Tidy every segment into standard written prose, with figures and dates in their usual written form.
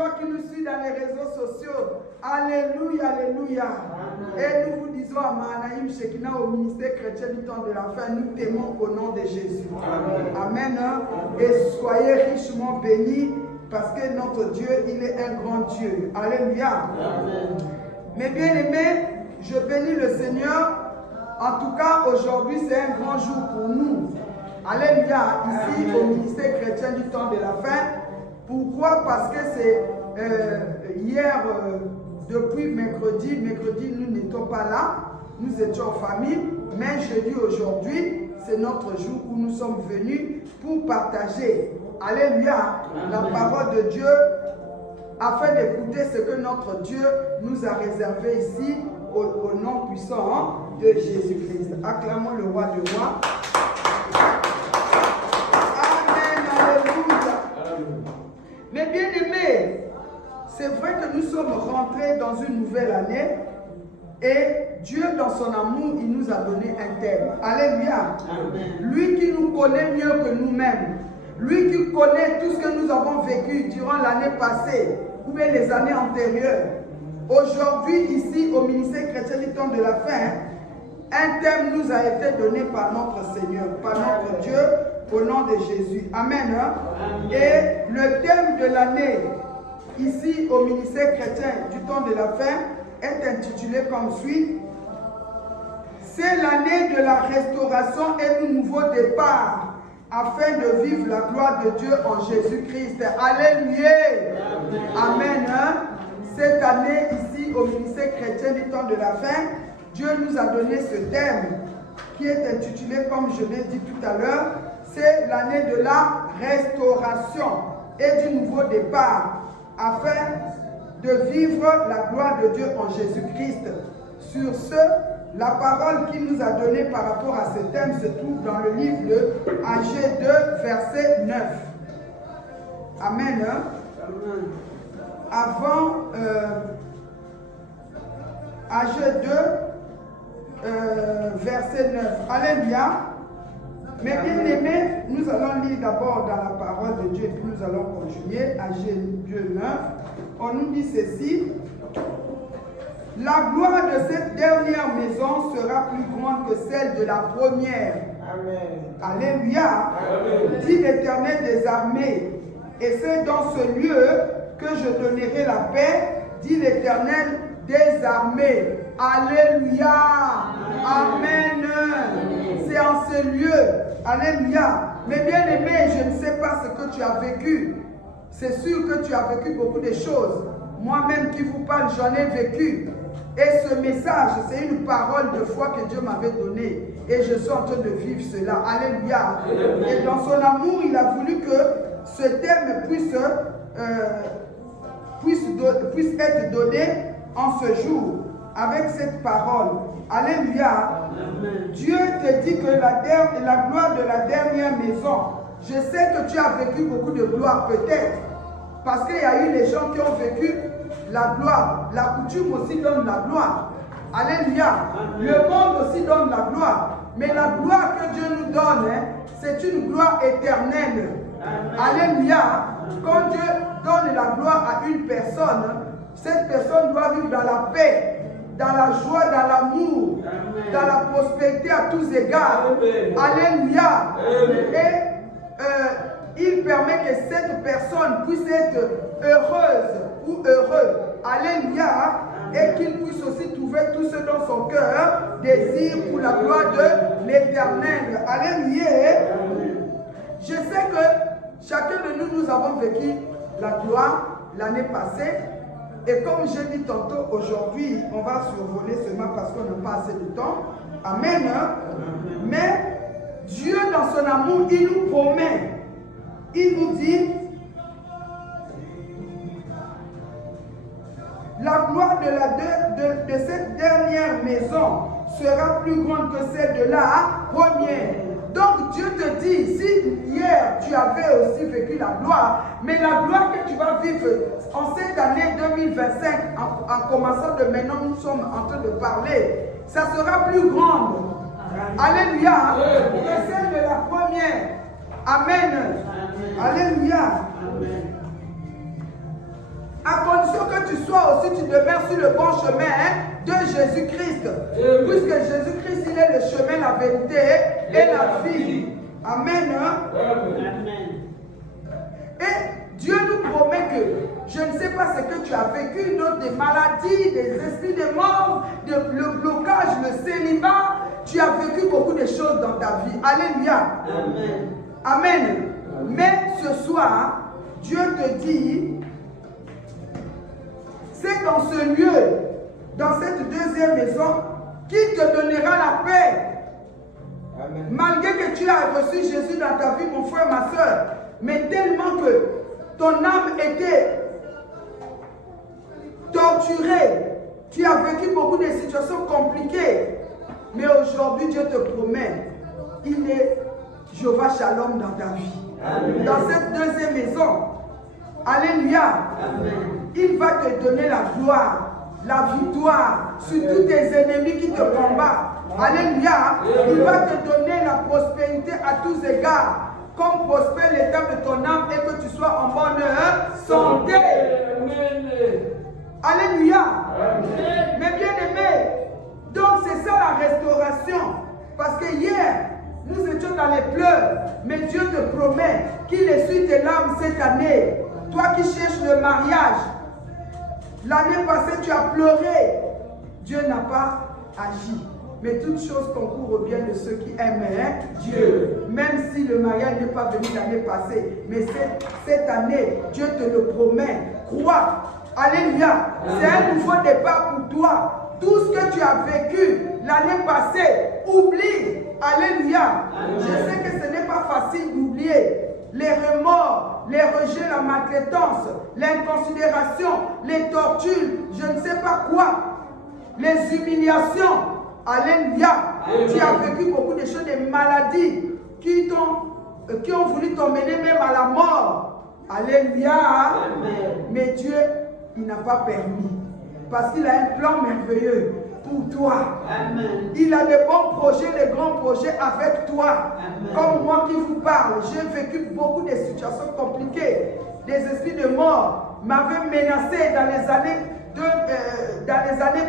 toi qui nous suis dans les réseaux sociaux. Alléluia, alléluia. Et nous vous disons à Mahanaïm Shekinah, au ministère chrétien du temps de la fin, nous t'aimons au nom de Jésus. Amen. Et soyez richement bénis parce que notre Dieu, il est un grand Dieu. Alléluia. Mes bien-aimés, je bénis le Seigneur. En tout cas, aujourd'hui, c'est un grand jour pour nous. Alléluia. Ici, au ministère chrétien du temps de la fin. Pourquoi? Parce que c'est hier, depuis mercredi, nous n'étions pas là. Nous étions en famille. Mais jeudi, aujourd'hui, c'est notre jour où nous sommes venus pour partager. Alléluia. La parole de Dieu, afin d'écouter ce que notre Dieu nous a réservé ici, au nom puissant de Jésus-Christ. Acclamons le roi du roi. Amen, alléluia. Mais bien aimés, c'est vrai que nous sommes rentrés dans une nouvelle année et Dieu, dans son amour, il nous a donné un thème. Alléluia. Amen. Lui qui nous connaît mieux que nous-mêmes, lui qui connaît tout ce que nous avons vécu durant l'année passée ou bien les années antérieures. Aujourd'hui, ici, au ministère chrétien du temps de la fin, un thème nous a été donné par notre Seigneur, par notre Dieu, au nom de Jésus. Amen. Amen. Et le thème de l'année, ici, au ministère chrétien du temps de la fin, est intitulé comme suit. C'est l'année de la restauration et du nouveau départ, afin de vivre la gloire de Dieu en Jésus-Christ. Alléluia. Amen. Cette année, ici, au ministère chrétien du temps de la fin, Dieu nous a donné ce thème qui est intitulé, comme je l'ai dit tout à l'heure, c'est l'année de la restauration et du nouveau départ, afin de vivre la gloire de Dieu en Jésus-Christ. Sur ce, la parole qu'il nous a donnée par rapport à ce thème se trouve dans le livre de Agé 2, verset 9. Amen. Avant Agé 2, verset 9. Alléluia. Mais bien aimés, nous allons lire d'abord dans la parole de Dieu et puis nous allons continuer. Agé 2, 9. On nous dit ceci. La gloire de cette dernière maison sera plus grande que celle de la première. Amen. Alléluia. Amen. Dit l'Éternel des armées. Et c'est dans ce lieu que je donnerai la paix, dit l'Éternel des armées. Alléluia. Amen. C'est en ce lieu. Alléluia. Mais bien aimé, je ne sais pas ce que tu as vécu. C'est sûr que tu as vécu beaucoup de choses. Moi-même qui vous parle, j'en ai vécu. Et ce message, c'est une parole de foi que Dieu m'avait donnée. Et je suis en train de vivre cela. Alléluia. Et dans son amour, il a voulu que ce thème puisse être donné en ce jour. Avec cette parole. Alléluia. Amen. Dieu te dit que la gloire de la dernière maison. Je sais que tu as vécu beaucoup de gloire peut-être. Parce qu'il y a eu les gens qui ont vécu la gloire. La coutume aussi donne la gloire. Alléluia. Amen. Le monde aussi donne la gloire. Mais la gloire que Dieu nous donne, c'est une gloire éternelle. Amen. Alléluia. Quand Dieu donne la gloire à une personne, cette personne doit vivre dans la paix, dans la joie, dans l'amour, dans la prospérité à tous égards. Amen. Alléluia. Amen. Et il permet que cette personne puisse être heureuse ou heureux. Alléluia. Et qu'il puisse aussi trouver tout ce dans son cœur désire pour la gloire de l'Éternel. Alléluia. Je sais que chacun de nous, nous avons vécu la gloire l'année passée. Et comme j'ai dit tantôt, aujourd'hui, on va survoler seulement parce qu'on n'a pas assez de temps. Amen. Mais Dieu, dans son amour, il nous promet. Il nous dit, la gloire de cette dernière maison sera plus grande que celle de la première. Donc Dieu te dit, si hier tu avais aussi vécu la gloire, mais la gloire que tu vas vivre en cette année 2025, en commençant de maintenant, nous sommes en train de parler, ça sera plus grande. Alléluia. Que celle de la première. Amen. Alléluia. tu sois aussi, tu demeures sur le bon chemin de Jésus-Christ. Puisque Jésus-Christ, il est le chemin, la vérité et la vie. Amen. Et Dieu nous promet que, je ne sais pas ce que tu as vécu, des maladies, des esprits de mort, le blocage, le célibat, tu as vécu beaucoup de choses dans ta vie. Alléluia. Amen. Amen. Mais ce soir, Dieu te dit, c'est dans ce lieu, dans cette deuxième maison, qu'il te donnera la paix. Amen. Malgré que tu as reçu Jésus dans ta vie, mon frère, ma soeur, mais tellement que ton âme était torturée, tu as vécu beaucoup de situations compliquées, mais aujourd'hui Dieu te promet, il est Jéhovah Shalom dans ta vie. Amen. Dans cette deuxième maison, alléluia, amen. Il va te donner la gloire, la victoire sur tous tes ennemis qui te combattent. Alléluia, il va te donner la prospérité à tous égards. Comme prospère l'état de ton âme et que tu sois en bonne santé. Alléluia. Mes bien-aimés, donc c'est ça la restauration. Parce que hier, nous étions dans les pleurs, mais Dieu te promet qu'il essuie tes larmes cette année. Toi qui cherches le mariage, l'année passée tu as pleuré, Dieu n'a pas agi. Mais toutes choses concourent au bien de ceux qui aiment Dieu. Même si le mariage n'est pas venu l'année passée. Mais cette année, Dieu te le promet. Crois. Alléluia. C'est un nouveau départ pour toi. Tout ce que tu as vécu l'année passée, oublie. Alléluia. Je sais que ce n'est pas facile d'oublier. Les remords, les rejets, la maltraitance, l'inconsidération, les tortures, je ne sais pas quoi. Les humiliations. Alléluia. Tu as vécu beaucoup de choses, des maladies qui ont voulu t'emmener même à la mort. Alléluia. Amen. Mais Dieu, il n'a pas permis. Parce qu'il a un plan merveilleux pour toi. Amen. Il a de bons projets, de grands projets avec toi. Amen. Comme moi qui vous parle, j'ai vécu beaucoup de situations compliquées. Des esprits de mort m'avaient menacé dans les années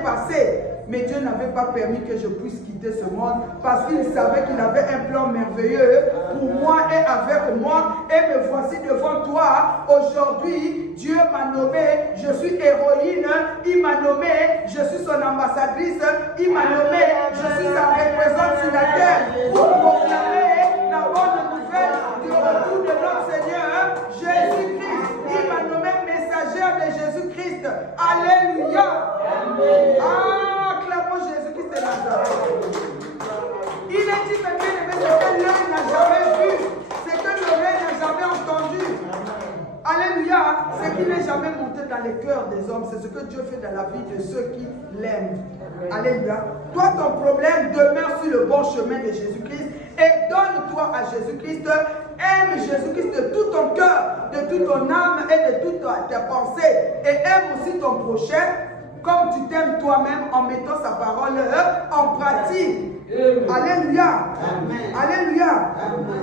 passées. Mais Dieu n'avait pas permis que je puisse quitter ce monde parce qu'il savait qu'il avait un plan merveilleux pour moi et avec moi. Et me voici devant toi. Aujourd'hui, Dieu m'a nommé, je suis héroïne. Il m'a nommé, je suis son ambassadrice. Il m'a nommé, je suis sa représentante sur la terre pour proclamer la bonne nouvelle du retour de notre Seigneur Jésus-Christ. Il m'a nommé messagère de Jésus-Christ. Alléluia. Acclamons Jésus-Christ de Nazareth. Il est dit, mes bien-aimés, ce que l'œil n'a jamais vu, ce que l'oreille n'a jamais entendu. Alléluia. Ce qui n'est jamais monté dans les cœurs des hommes, c'est ce que Dieu fait dans la vie de ceux qui l'aiment. Alléluia. Toi, ton problème demeure sur le bon chemin de Jésus-Christ et donne-toi à Jésus-Christ. Aime Jésus-Christ de tout ton cœur, de toute ton âme et de toutes tes pensées. Et aime aussi ton prochain comme tu t'aimes toi-même en mettant sa parole en pratique. Alléluia. Amen. Alléluia.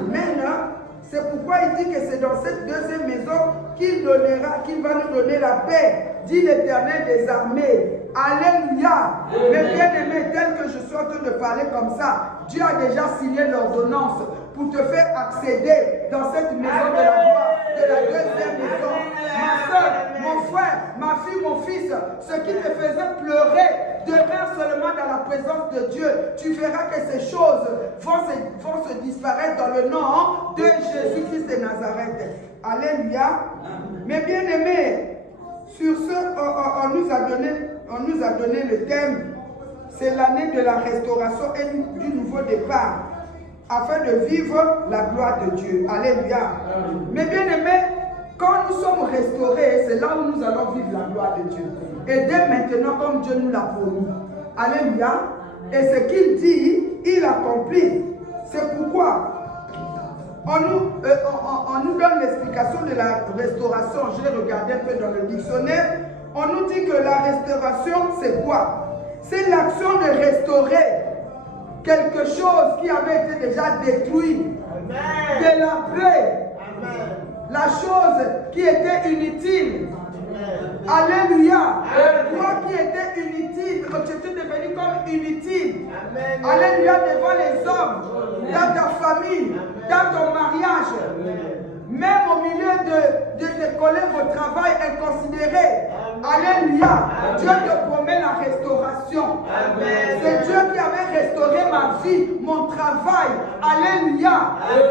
Maintenant, c'est pourquoi il dit que c'est dans cette deuxième maison qu'il va nous donner la paix, dit l'Éternel des armées. Alléluia. Mais bien aimé, tel que je suis en train de parler comme ça, Dieu a déjà signé l'ordonnance pour te faire accéder dans cette maison de la gloire, de la deuxième maison. Ma soeur, mon frère, ma fille, mon fils, ce qui te faisait pleurer, demeure seulement dans la présence de Dieu. Tu verras que ces choses vont se disparaître dans le nom de Jésus-Christ de Nazareth. Alléluia. Mais bien aimé, sur ce, on nous a donné le thème, c'est l'année de la restauration et du nouveau départ, afin de vivre la gloire de Dieu. Alléluia. Mais bien aimé, quand nous sommes restaurés, c'est là où nous allons vivre la gloire de Dieu. Et dès maintenant, comme Dieu nous l'a promis. Alléluia. Et ce qu'il dit, il accomplit. C'est pourquoi on nous donne l'explication de la restauration. J'ai regardé un peu dans le dictionnaire. On nous dit que la restauration, c'est quoi? C'est l'action de restaurer quelque chose qui avait été déjà détruit. Amen. De l'appeler. La chose qui était inutile. Amen. Alléluia. devenu comme inutile. Alléluia, devant les hommes, dans ta famille, dans ton mariage. Même au milieu de tes collègues au travail inconsidérés. Alléluia. Dieu te promet la restauration. C'est Dieu qui avait restauré ma vie, mon travail. Alléluia.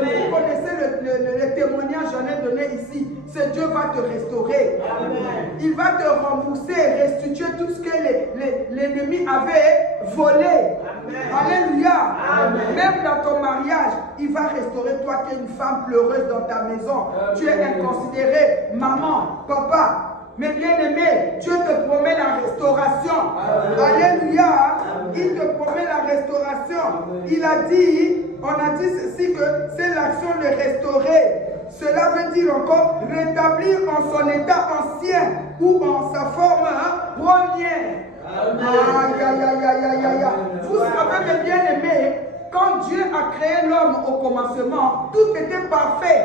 Vous connaissez le témoignage, j'en ai donné ici. C'est Dieu va te restaurer. Il va te rembourser, restituer tout ce que l'ennemi avait volé. Alléluia. Même dans ton mariage, il va restaurer toi qui es une femme pleureuse dans ta maison. Tu es inconsidéré, maman, papa. Mais bien aimé, Dieu te promet la restauration. Alléluia. Il te promet la restauration. Il a dit, on a dit ceci que c'est l'action de restaurer. Cela veut dire encore rétablir en son état ancien ou en sa forme première. Aïe, aïe, aïe, aïe, aïe, aïe. Vous savez, mes bien-aimés, quand Dieu a créé l'homme au commencement, tout était parfait.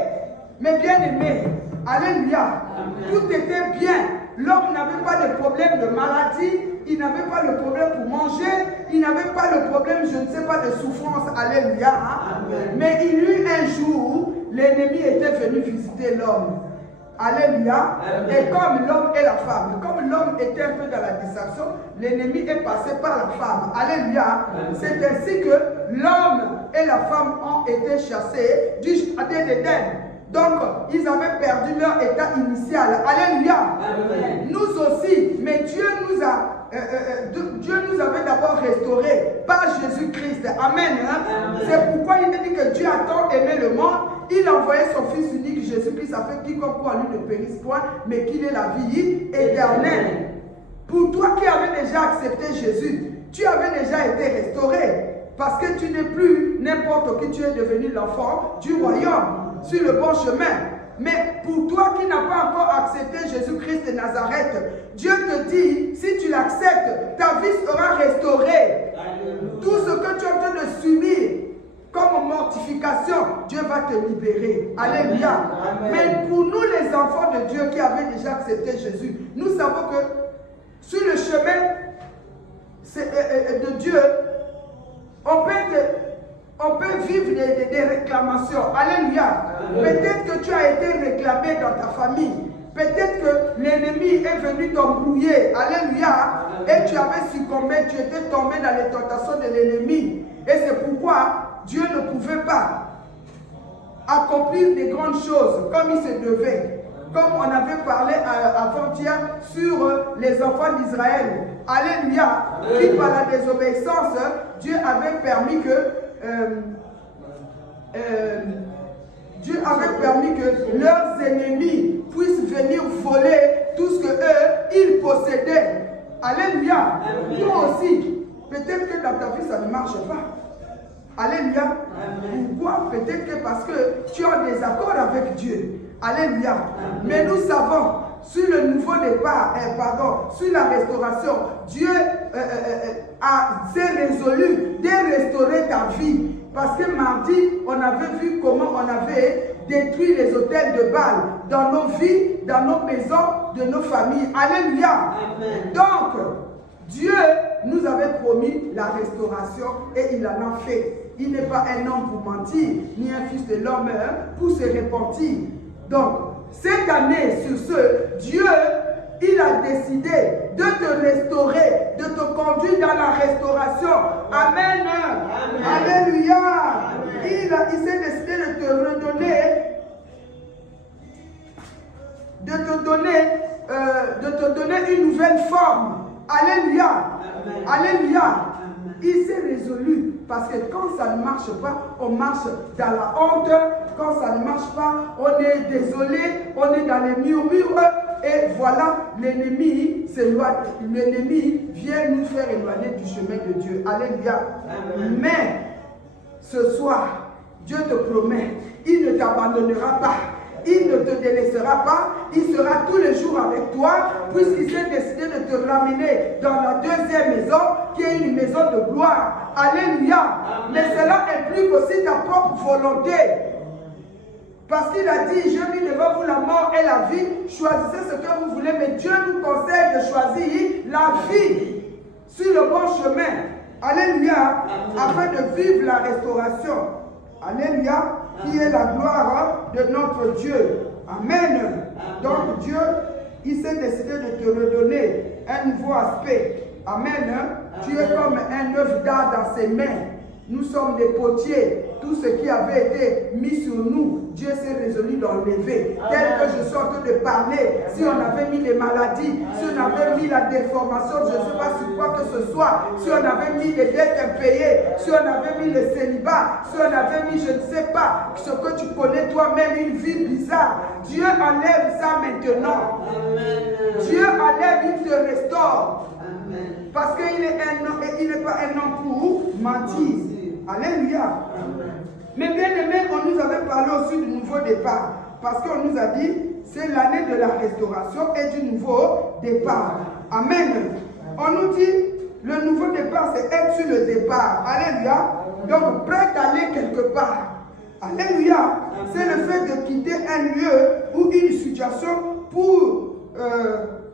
Mes bien-aimés, alléluia, tout était bien. L'homme n'avait pas de problème de maladie, il n'avait pas le problème pour manger, il n'avait pas le problème, je ne sais pas, de souffrance, alléluia. Mais il y eut un jour, l'ennemi était venu visiter l'homme. Alléluia. Et comme l'homme et la femme, comme l'homme était un peu dans la distraction, l'ennemi est passé par la femme. Alléluia. C'est ainsi que l'homme et la femme ont été chassés du jardin d'Éden. Donc, ils avaient perdu leur état initial. Alléluia. Amen. Nous aussi, mais Dieu nous avait d'abord restaurés par Jésus-Christ. Amen. C'est pourquoi il dit que Dieu a tant aimé le monde. Il a envoyé son Fils unique, Jésus-Christ, afin que quiconque croit en lui ne périsse point, mais qu'il ait la vie éternelle. Pour toi qui avais déjà accepté Jésus, tu avais déjà été restauré. Parce que tu n'es plus n'importe qui, tu es devenu l'enfant du royaume, sur le bon chemin. Mais pour toi qui n'as pas encore accepté Jésus-Christ de Nazareth, Dieu te dit, si tu l'acceptes, ta vie sera restaurée. Alléluia. Tout ce que tu es en train de subir comme mortification, Dieu va te libérer. Alléluia. Mais pour nous les enfants de Dieu qui avaient déjà accepté Jésus, nous savons que sur le chemin de Dieu, on peut vivre des réclamations. Alléluia. Peut-être que tu as été réclamé dans ta famille. Peut-être que l'ennemi est venu t'embrouiller. Alléluia. Et tu avais succombé, tu étais tombé dans les tentations de l'ennemi. Et c'est pourquoi Dieu ne pouvait pas accomplir des grandes choses comme il se devait. Comme on avait parlé avant-hier sur les enfants d'Israël. Alléluia. Qui par la désobéissance, Dieu avait permis que leurs ennemis puissent venir voler tout ce que eux, ils possédaient. Alléluia. Toi aussi, peut-être que dans ta vie, ça ne marche pas. Alléluia. Pourquoi? Peut-être que parce que tu es en désaccord avec Dieu. Alléluia. Mais nous savons, sur le nouveau départ, sur la restauration, Dieu s'est résolu de restaurer ta vie. Parce que mardi, on avait vu comment on avait détruit les hôtels de Baal dans nos vies, dans nos maisons, de nos familles. Alléluia. Amen. Donc, Dieu nous avait promis la restauration et il en a fait. Il n'est pas un homme pour mentir, ni un fils de l'homme pour se repentir. Donc, cette année, sur ce, Dieu, il a décidé de te restaurer, de te conduire dans la restauration. Amen. Amen. Alléluia. Amen. Il s'est décidé de te redonner, de te donner une nouvelle forme. Alléluia. Amen. Alléluia. Amen. Il s'est résolu. Parce que quand ça ne marche pas, on marche dans la honte. Quand ça ne marche pas, on est désolé, on est dans les murmures. Et voilà, l'ennemi vient nous faire éloigner du chemin de Dieu. Alléluia. Amen. Mais ce soir, Dieu te promet, il ne t'abandonnera pas. Il ne te délaissera pas, il sera tous les jours avec toi, puisqu'il s'est décidé de te ramener dans la deuxième maison, qui est une maison de gloire. Alléluia. Amen. Mais cela implique aussi ta propre volonté. Parce qu'il a dit, je mis devant vous la mort et la vie, choisissez ce que vous voulez, mais Dieu nous conseille de choisir la vie. sur le bon chemin. Alléluia. Afin de vivre la restauration. Alléluia. Qui est la gloire de notre Dieu. Amen. Donc Dieu, il s'est décidé de te redonner un nouveau aspect. Amen. Tu es comme un œuvre d'art dans ses mains. Nous sommes des potiers. Tout ce qui avait été mis sur nous, Dieu s'est résolu d'enlever. Tel que je suis en train de parler, si on avait mis les maladies, si on avait mis la déformation, je ne sais pas sur quoi que ce soit, si on avait mis les dettes impayées, si on avait mis le célibat, si on avait mis je ne sais pas, ce que tu connais toi-même, une vie bizarre, Dieu enlève ça maintenant. Dieu enlève, il te restaure. Parce qu'il n'est pas un homme pour mentir. Alléluia. Mais bien aimé, on nous avait parlé aussi du nouveau départ. Parce qu'on nous a dit, c'est l'année de la restauration et du nouveau départ. Amen. On nous dit, le nouveau départ, c'est être sur le départ. Alléluia. Donc, prêt d'aller quelque part. Alléluia. C'est le fait de quitter un lieu ou une situation pour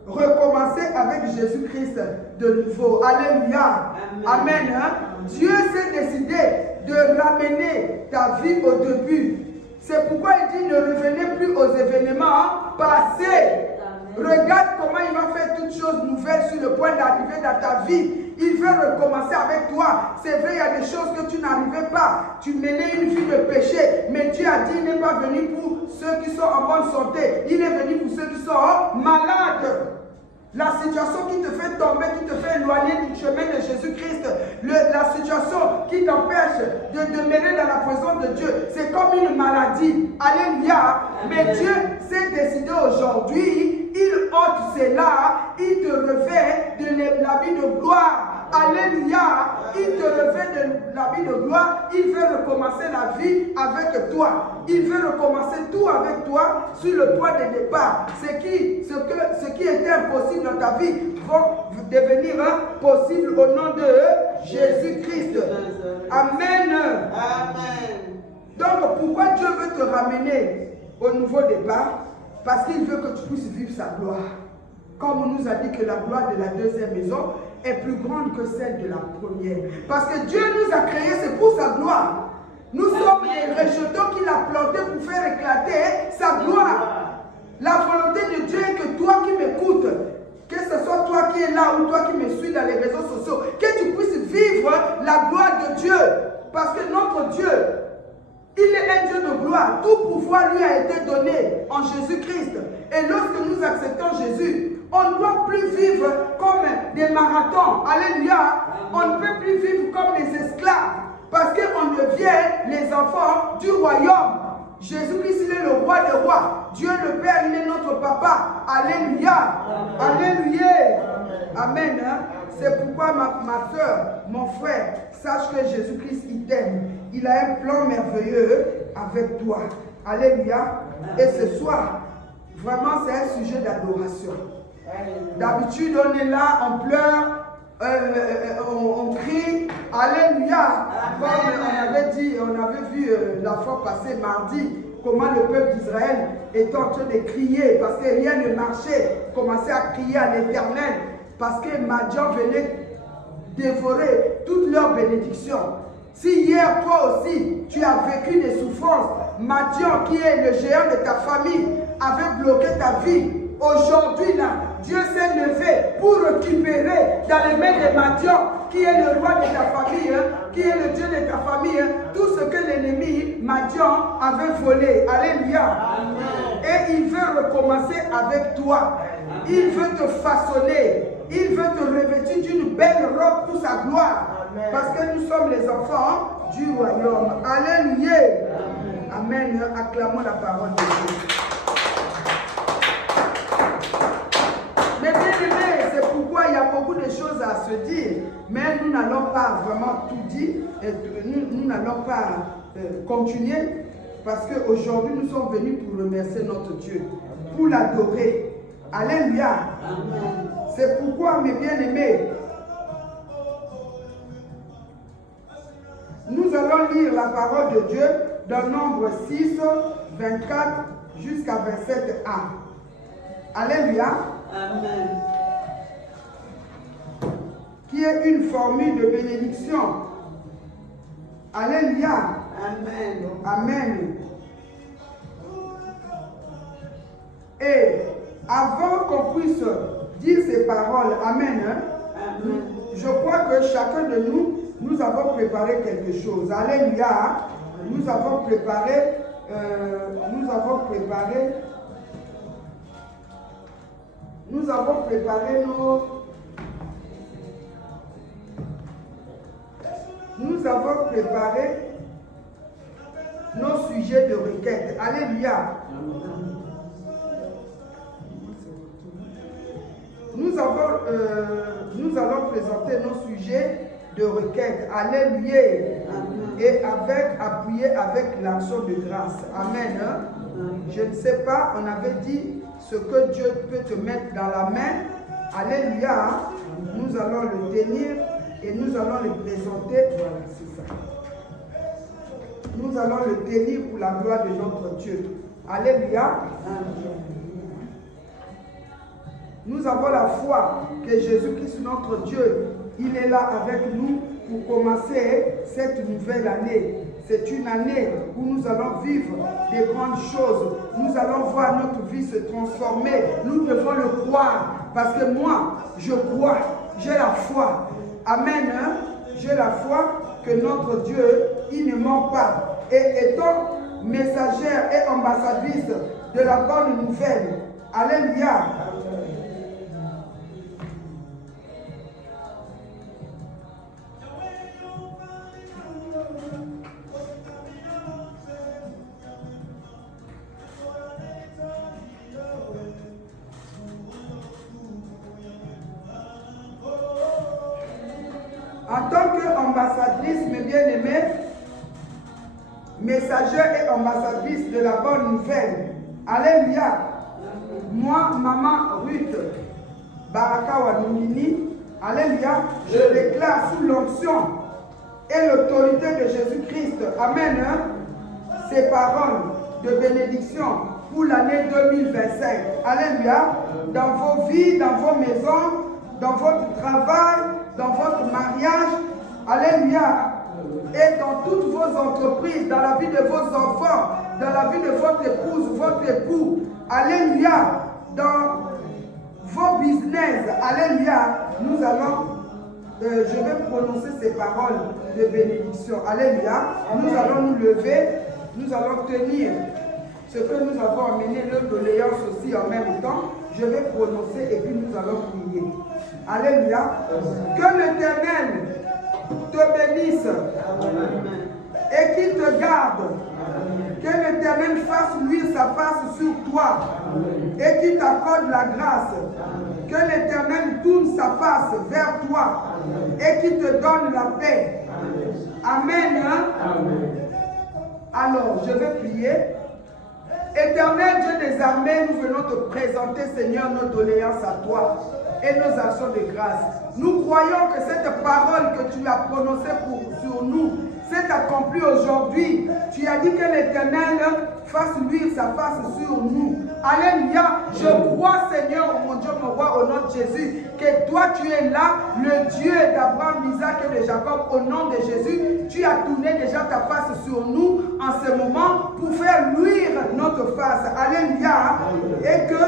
recommencer avec Jésus-Christ de nouveau. Alléluia. Amen. Dieu s'est décidé de ramener ta vie au début. C'est pourquoi il dit ne revenez plus aux événements passés. Regarde comment il va faire toutes choses nouvelles sur le point d'arriver dans ta vie. Il veut recommencer avec toi. C'est vrai, il y a des choses que tu n'arrivais pas. Tu menais une vie de péché. Mais Dieu a dit, il n'est pas venu pour ceux qui sont en bonne santé. Il est venu pour ceux qui sont malades. La situation qui te fait tomber, qui te fait éloigner du chemin de Jésus-Christ, la situation qui t'empêche de demeurer dans la présence de Dieu, c'est comme une maladie. Alléluia. Mais Dieu s'est décidé aujourd'hui, il ôte cela, il te revêt de l'habit de gloire. Alléluia. Il te revêt de l'habit de gloire. Il veut recommencer la vie avec toi. Il veut recommencer tout avec toi sur le point de départ. Ce qui était impossible dans ta vie va devenir possible au nom de Jésus-Christ. Amen. Amen. Donc pourquoi Dieu veut te ramener au nouveau départ? Parce qu'il veut que tu puisses vivre sa gloire. Comme on nous a dit que la gloire de la deuxième maison est plus grande que celle de la première. Parce que Dieu nous a créés, c'est pour sa gloire. Nous sommes les rejetons qu'il a plantés pour faire éclater sa gloire. La volonté de Dieu est que toi qui m'écoutes, que ce soit toi qui es là ou toi qui me suis dans les réseaux sociaux, que tu puisses vivre la gloire de Dieu. Parce que notre Dieu, il est un Dieu de gloire. Tout pouvoir lui a été donné en Jésus-Christ. Et lorsque nous acceptons Jésus, on ne doit plus vivre comme des marathons. Alléluia. On ne peut plus vivre comme des esclaves. Parce qu'on devient les enfants du royaume. Jésus-Christ, il est le roi des rois. Dieu le Père, il est notre papa. Alléluia. Alléluia. Amen. C'est pourquoi ma soeur, mon frère, sache que Jésus-Christ, il t'aime. Il a un plan merveilleux avec toi. Alléluia. Et ce soir, vraiment, c'est un sujet d'adoration. D'habitude, on est là, on pleure, on crie, Alléluia. Comme on avait dit, on avait vu la fois passée, mardi, comment le peuple d'Israël était en train de crier parce que rien ne marchait, commençait à crier à l'Éternel parce que Madian venait dévorer toutes leurs bénédictions. Si hier, toi aussi, tu as vécu des souffrances, Madian, qui est le géant de ta famille, avait bloqué ta vie. Aujourd'hui, là, Dieu s'est levé pour récupérer dans les mains de Madian, qui est le roi de ta famille, qui est le Dieu de ta famille, tout ce que l'ennemi Madian avait volé. Alléluia. Et il veut recommencer avec toi. Il veut te façonner. Il veut te revêtir d'une belle robe pour sa gloire. Parce que nous sommes les enfants du royaume. Alléluia. Amen. Acclamons la parole de Dieu. Mais bien aimé, c'est pourquoi il y a beaucoup de choses à se dire. Mais nous n'allons pas vraiment tout dire. Et nous n'allons pas continuer. Parce qu'aujourd'hui, nous sommes venus pour remercier notre Dieu. Pour l'adorer. Alléluia. C'est pourquoi, mes bien-aimés, nous allons lire la parole de Dieu dans Nombre 6, 24 jusqu'à 27a. Alléluia. Amen. Qui qui est une formule de bénédiction. Alléluia. Amen. Amen. Et avant qu'on puisse dire ces paroles, Amen, Amen. je crois que chacun de nous, nous avons préparé quelque chose. Alléluia. Nous avons préparé nos sujets de requête. Alléluia. Nous allons présenter nos sujets de requête. Alléluia. Et appuyé avec l'action de grâce. Amen. Je ne sais pas, on avait dit ce que Dieu peut te mettre dans la main. Alléluia. Nous allons le tenir et nous allons le présenter. Voilà, c'est ça. Nous allons le tenir pour la gloire de notre Dieu. Alléluia. Nous avons la foi que Jésus-Christ, notre Dieu, il est là avec nous pour commencer cette nouvelle année. C'est une année où nous allons vivre des grandes choses. Nous allons voir notre vie se transformer. Nous devons le croire. Parce que moi, je crois. J'ai la foi. Amen. J'ai la foi que notre Dieu, il ne ment pas. Et étant messagère et ambassadrice de la bonne nouvelle. Alléluia. En tant qu'ambassadrice, mes bien-aimés, messagère et ambassadrice de la bonne nouvelle, alléluia, moi, maman Ruth Baraka Wanungini, alléluia, je déclare sous l'onction et l'autorité de Jésus-Christ, amen, ces paroles de bénédiction pour l'année 2025, alléluia, dans vos vies, dans vos maisons, dans votre travail, dans votre mariage, alléluia, et dans toutes vos entreprises, dans la vie de vos enfants, dans la vie de votre épouse, votre époux, alléluia, dans vos business, alléluia, nous allons, je vais prononcer ces paroles de bénédiction, alléluia, nous allons nous lever, nous allons tenir ce que nous avons amené, le doléance aussi en même temps, je vais prononcer et puis nous allons prier. Alléluia. Que l'Éternel te bénisse et qu'il te garde. Que l'Éternel fasse luire sa face sur toi et qu'il t'accorde la grâce. Que l'Éternel tourne sa face vers toi et qu'il te donne la paix. Amen. Alors, je vais prier. Éternel Dieu des armées, nous venons te présenter, Seigneur, nos doléances à toi et nos actions de grâce. Nous croyons que cette parole que tu as prononcée sur nous s'est accomplie aujourd'hui. Tu as dit que l'Éternel fasse luire sa face sur nous. Alléluia. Je crois, Seigneur, mon Dieu, mon roi, au nom de Jésus, que toi, tu es là, le Dieu d'Abraham, d'Isaac et de Jacob, au nom de Jésus. Tu as tourné déjà ta face sur nous en ce moment pour faire luire notre face. Alléluia. Et que,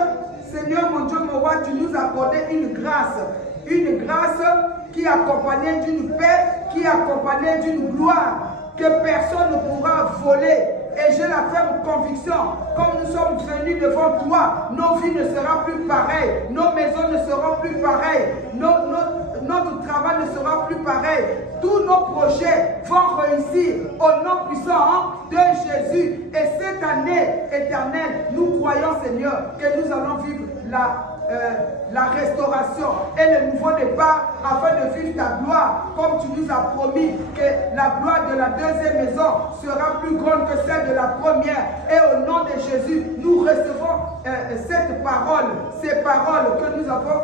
Seigneur, mon Dieu, mon roi, tu nous as accordé une grâce qui est accompagnée d'une paix, qui est accompagnée d'une gloire que personne ne pourra voler. Et j'ai la ferme conviction, comme nous sommes venus devant toi, nos vies ne seront plus pareilles, nos maisons ne seront plus pareilles, notre travail ne sera plus pareil. Tous nos projets vont réussir au nom puissant de Jésus. Et cette année éternelle, nous croyons, Seigneur, que nous allons vivre la restauration et le nouveau départ afin de vivre ta gloire, comme tu nous as promis que la gloire de la deuxième maison sera plus grande que celle de la première. Et au nom de Jésus, nous recevons cette parole, ces paroles que nous avons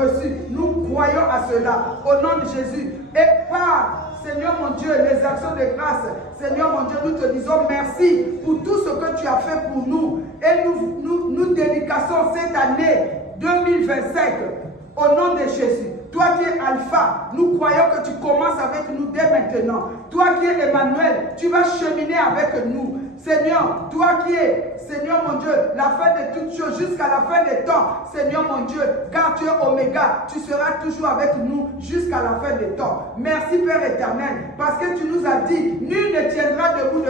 reçues. Nous croyons à cela au nom de Jésus. Et par, Seigneur mon Dieu, les actions de grâce, Seigneur mon Dieu, nous te disons merci pour tout ce que tu as fait pour nous. Et nous dédicassons cette année 2025 au nom de Jésus. Toi qui es Alpha, nous croyons que tu commences avec nous dès maintenant. Toi qui es Emmanuel, tu vas cheminer avec nous. Seigneur, toi qui es, Seigneur mon Dieu, la fin de toutes choses jusqu'à la fin des temps. Seigneur mon Dieu, car tu es Oméga, tu seras toujours avec nous jusqu'à la fin des temps. Merci Père éternel, parce que tu nous as dit, nul ne tiendra debout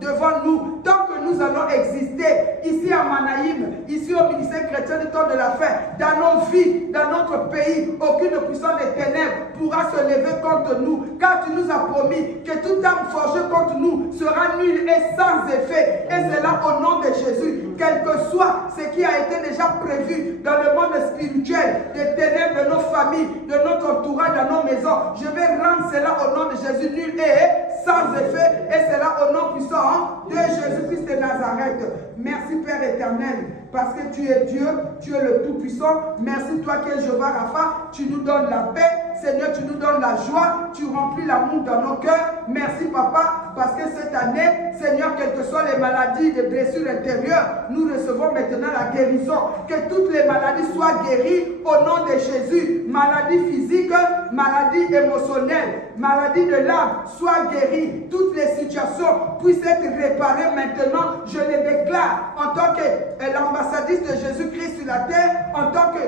devant nous tant que nous allons exister. Ici à Manaïm, ici au ministère chrétien du temps de la fin, dans nos vies, dans notre pays, aucune puissance des ténèbres pourra se lever contre nous, car tu nous as promis que toute âme forgée contre nous sera nulle et sans effet. Et c'est là au nom de Jésus, quel que soit ce qui a été déjà prévu dans le monde spirituel, des ténèbres de nos familles, de notre entourage, dans nos maisons, je vais rendre cela au nom de Jésus nul et sans effet. Et c'est là au nom puissant de Jésus-Christ de Nazareth. Merci Père éternel, parce que tu es Dieu, tu es le Tout-Puissant. Merci toi qui es Jéhovah Rapha, tu nous donnes la paix. Seigneur, tu nous donnes la joie, tu remplis l'amour dans nos cœurs. Merci Papa, parce que cette année, Seigneur, quelles que soient les maladies, les blessures intérieures, nous recevons maintenant la guérison. Que toutes les maladies soient guéries au nom de Jésus. Maladies physiques, maladies émotionnelles, maladies de l'âme, soient guéries. Toutes les situations puissent être réparées maintenant. Je les déclare en tant que l'ambassadrice de Jésus-Christ sur la terre, en tant que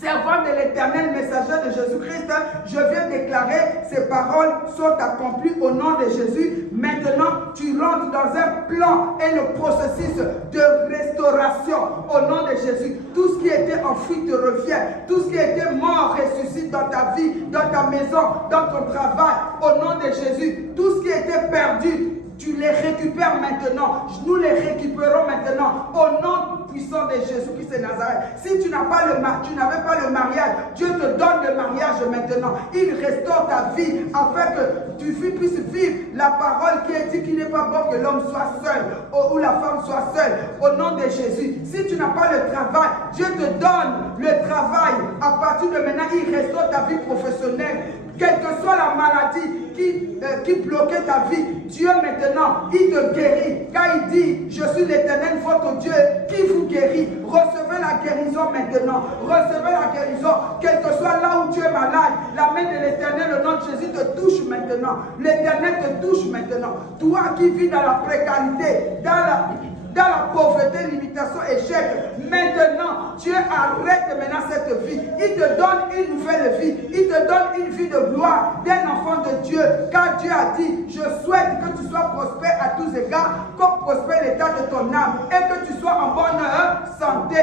servant de l'Éternel, messager de Jésus-Christ, je viens déclarer, ces paroles sont accomplies au nom de Jésus. Maintenant, tu rentres dans un plan et le processus de restauration au nom de Jésus. Tout ce qui était enfoui te revient. Tout ce qui était mort ressuscite dans ta vie, dans ta maison, dans ton travail, au nom de Jésus. Tout ce qui était perdu, tu les récupères maintenant. Nous les récupérons maintenant au nom puissant de Jésus-Christ de Nazareth. Si tu n'avais pas le mariage, Dieu te donne le mariage maintenant. Il restaure ta vie afin que tu puisses vivre la parole qui est dit qu'il n'est pas bon que l'homme soit seul ou la femme soit seule. Au nom de Jésus. Si tu n'as pas le travail, Dieu te donne le travail. À partir de maintenant, il restaure ta vie professionnelle. Quelle que soit la maladie qui bloquait ta vie, Dieu maintenant, il te guérit. Car il dit, je suis l'Éternel, votre Dieu, qui vous guérit. Recevez la guérison maintenant. Recevez la guérison. Quel que soit là où tu es malade, la main de l'Éternel, le nom de Jésus te touche maintenant. L'Éternel te touche maintenant. Toi qui vis dans la précarité, dans la pauvreté, limitation, échec, maintenant, Dieu arrête maintenant cette vie. Il te donne une nouvelle vie. Il te donne une vie de gloire d'un enfant de Dieu. Car Dieu a dit, je souhaite que tu sois prospère à tous égards, comme prospère l'état de ton âme, et que tu sois en bonne santé.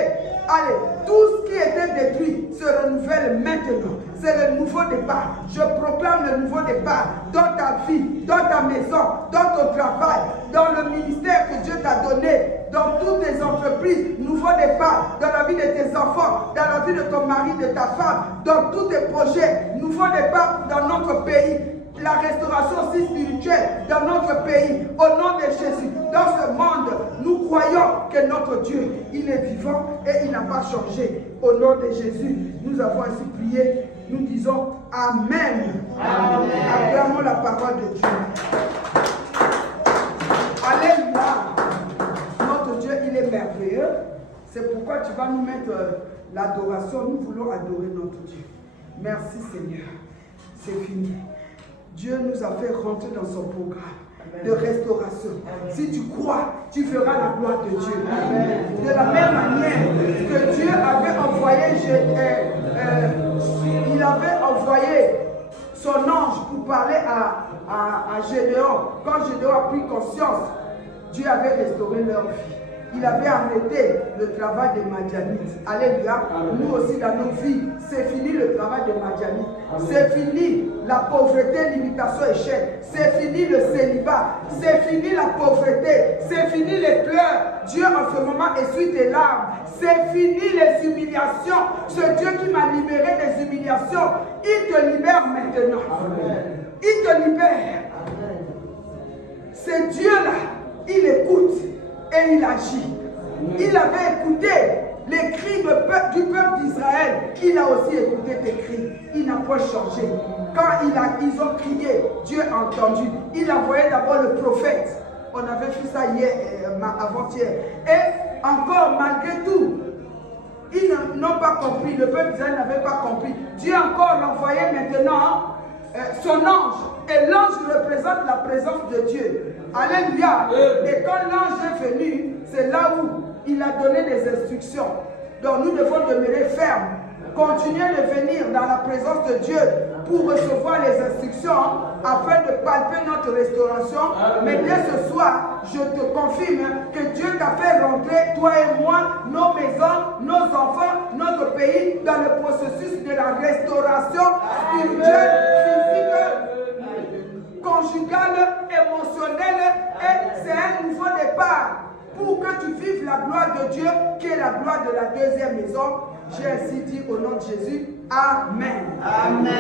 Allez, tout ce qui était détruit se renouvelle maintenant. C'est le nouveau départ. Je proclame le nouveau départ dans ta vie, dans ta maison, dans ton travail, dans le ministère que Dieu t'a donné, dans toutes tes entreprises. Nouveau départ dans la vie de tes enfants, dans la vie de ton mari, de ta femme, dans tous tes projets. Nouveau départ dans notre pays. La restauration aussi spirituelle dans notre pays, au nom de Jésus. Dans ce monde, nous croyons que notre Dieu, il est vivant et il n'a pas changé. Au nom de Jésus, nous avons ainsi prié. Nous disons Amen. Amen. Acclamons la parole de Dieu. Alléluia. Notre Dieu, il est merveilleux. C'est pourquoi tu vas nous mettre l'adoration. Nous voulons adorer notre Dieu. Merci Seigneur. C'est fini. Dieu nous a fait rentrer dans son programme de restauration. Amen. Si tu crois, tu feras la gloire de Dieu. Amen. De la même manière que Dieu avait envoyé, il avait envoyé son ange pour parler à Gédéon. Quand Gédéon a pris conscience, Dieu avait restauré leur vie. Il avait arrêté le travail des Madianites. Alléluia. Nous aussi dans nos vies, c'est fini le travail des Madianites. C'est fini la pauvreté, limitation, échec. C'est fini le célibat. C'est fini la pauvreté. C'est fini les pleurs. Dieu en ce moment essuie tes larmes. C'est fini les humiliations. Ce Dieu qui m'a libéré des humiliations, il te libère maintenant. Amen. Il te libère. Amen. Ce Dieu-là, il écoute. Et il agit. Il avait écouté les cris du peuple d'Israël. Il a aussi écouté tes cris. Il n'a pas changé. Quand ils ont crié, Dieu a entendu. Il a envoyé d'abord le prophète. On avait fait ça hier, avant-hier. Et encore, malgré tout, ils n'ont pas compris, le peuple d'Israël n'avait pas compris. Dieu encore envoyé maintenant son ange. Et l'ange représente la présence de Dieu. Alléluia. Et quand l'ange est venu, c'est là où il a donné des instructions. Donc nous devons demeurer fermes. Continuer de venir dans la présence de Dieu pour recevoir les instructions afin de palper notre restauration. Mais dès ce soir, je te confirme que Dieu t'a fait rentrer, toi et moi, nos maisons, nos enfants, notre pays, dans le processus de la restauration spirituelle, physique, conjugale, émotionnelle. Et c'est un nouveau départ pour que tu vives la gloire de Dieu, qui est la gloire de la deuxième maison. J'ai ainsi dit au nom de Jésus. Amen. Amen.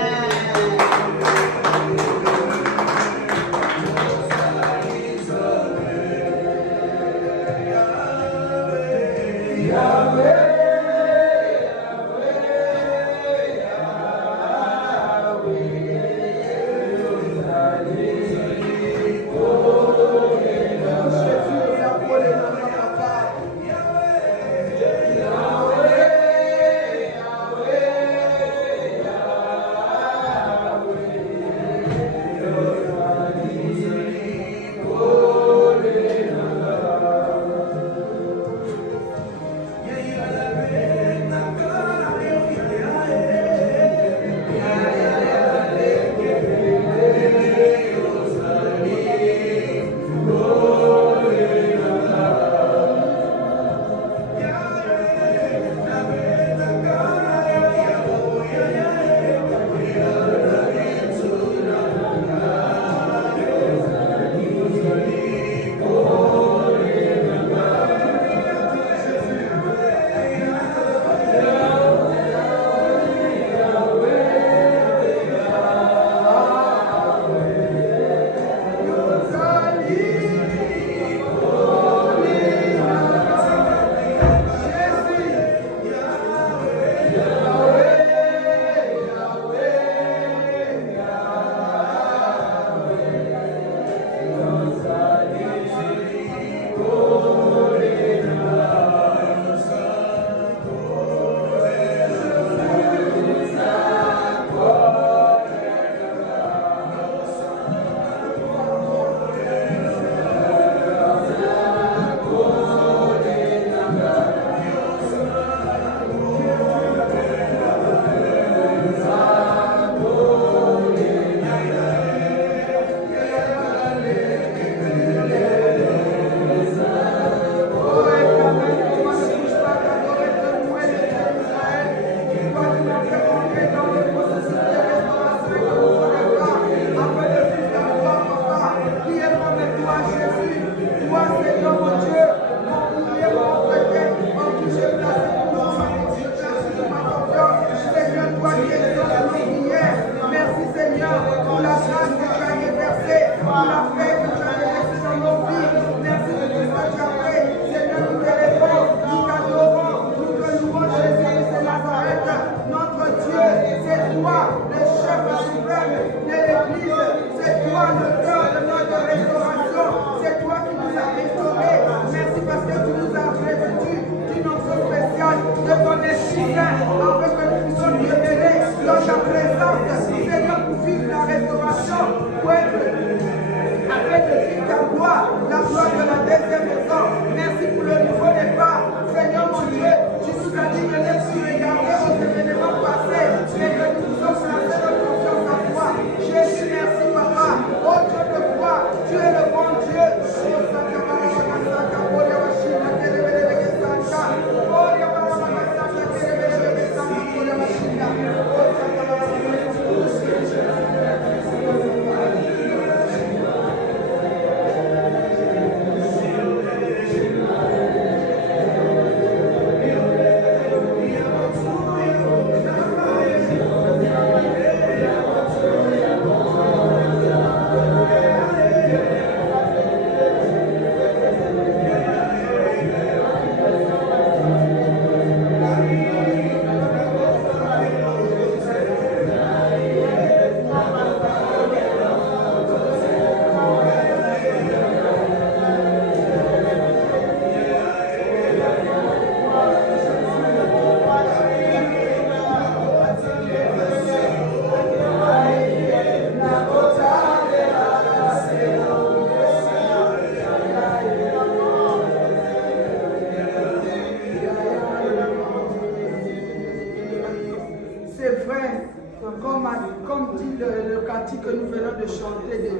Comme dit le cantique que nous venons de chanter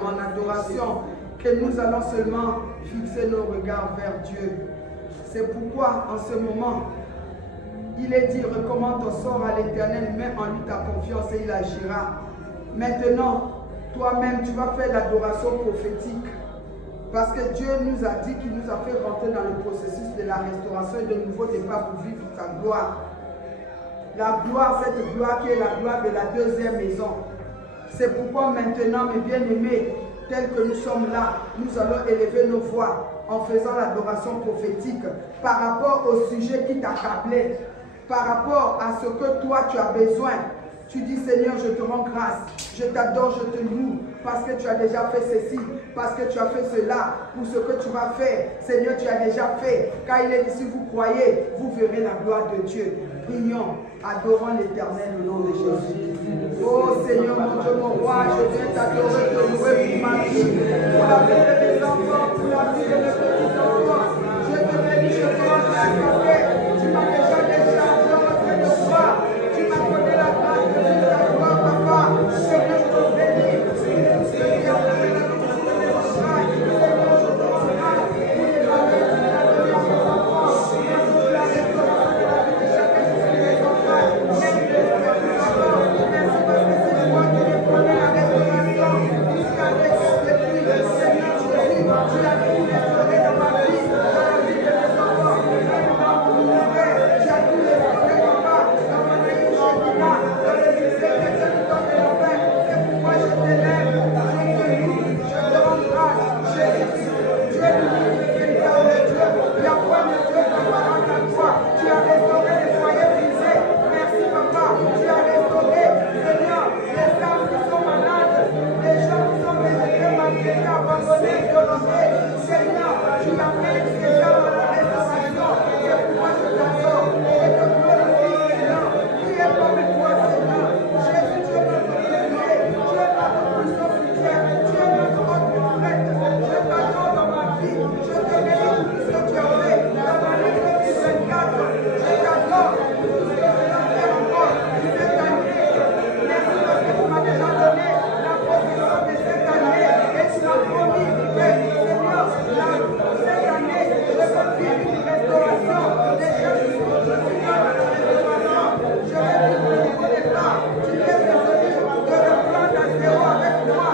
en adoration, que nous allons seulement fixer nos regards vers Dieu. C'est pourquoi en ce moment, il est dit, recommande ton sort à l'Éternel, mets en lui ta confiance et il agira. Maintenant, toi-même, tu vas faire l'adoration prophétique. Parce que Dieu nous a dit qu'il nous a fait rentrer dans le processus de la restauration et de nouveau départ pour vivre sa gloire. La gloire, cette gloire qui est la gloire de la deuxième maison. C'est pourquoi maintenant, mes bien-aimés, tels que nous sommes là, nous allons élever nos voix en faisant l'adoration prophétique par rapport au sujet qui t'accablait, par rapport à ce que toi tu as besoin. Tu dis, Seigneur, je te rends grâce, je t'adore, je te loue, parce que tu as déjà fait ceci, parce que tu as fait cela, pour ce que tu vas faire. Seigneur, tu as déjà fait. Car il est dit, si vous croyez, vous verrez la gloire de Dieu. Prions, adorons l'Éternel au nom de Jésus. Oh Seigneur, mon Dieu, mon roi, je viens t'adorer, te louer pour ma vie, pour la vie de mes enfants, pour la vie de mes petits-enfants. Je te bénis, je te rends grâce, parce que tu m'as déjà déchargé en train de croire. Tu m'as donné la grâce de vivre ta gloire, papa. Seigneur, je te bénis. Seigneur, je te bénis. Seigneur, je te rends grâce pour les familles que tu as données à mes enfants. Merci pour la restauration de la vie de chacun de mes enfants. Merci de mes petits-enfants. Merci parce que c'est toi qui les prenais la restauration jusqu'à depuis. Seigneur Jésus, tu as tout restauré dans ma vie, dans la vie de mes enfants, même dans mon ministère. Tu as tout restauré, papa, dans mon Shekina, dans le ministère des habitants de l'enfer. C'est pourquoi je t'élève, je te loue, je te rends grâce. Jésus, tu es l'unique et véritable Dieu. Il n'y a point de Dieu comparable à toi. Tu as restauré les foyers brisés. Merci, papa. Tu as restauré, Seigneur, les âmes qui sont malades, les gens qui sont rejetés, maltraités, abandonnés, violentés. Seigneur, tu amènes ces gens à la restauration. C'est pourquoi je t'adore. Je te glorifie, Seigneur. Qui est comme toi, Seigneur? Jésus, tu es notre bien-aimé. Tu es notre puissant soutien. Tu es notre roc prophète. Je t'adore dans ma vie. Je te bénis pour tout ce que tu as fait dans l'année 2024. Je t'adore pour tout ce que tu vas faire encore cette année. Merci parce que tu m'as déjà donné la possession de cette année et tu m'as promis que, Seigneur, cette année, je vais vivre une restauration. Les gens qui sont dans la restauration, je vais vivre le nouveau départ. Tu es résolu de reprendre à zéro avec moi.